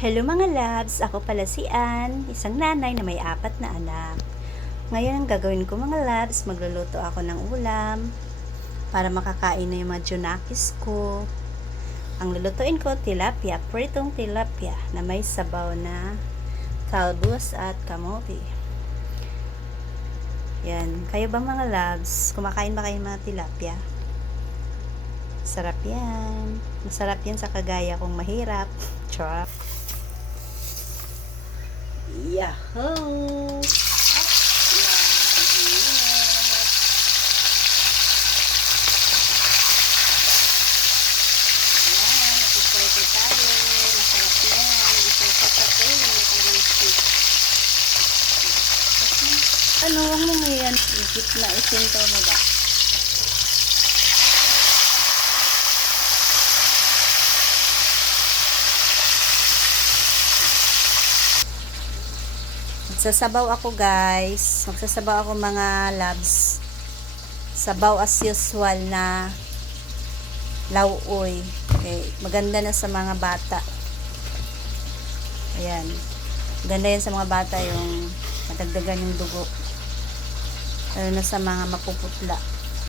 Hello mga loves! Ako pala si Ann, isang nanay na may 4 na anak. Ngayon ang gagawin ko mga loves, magluluto ako ng ulam para makakain na yung mga junakis ko. Ang lulutuin ko, tilapia, pritong tilapia na may sabaw na talbos at kamote. Yan, kayo ba mga loves? Kumakain ba kayo mga tilapia? Sarap yan. Masarap yan sa kagaya kong mahirap. Char. Yahoo! Ano, huwag mo yan. Ikit na isinto mo ba? Magsasabaw ako guys. Magsasabaw ako mga loves. Sabaw as usual na lauoy. Okay. Maganda na sa mga bata. Ayan. Maganda yan sa mga bata yung madagdagan yung dugo. Lalo na sa mga mapuputla.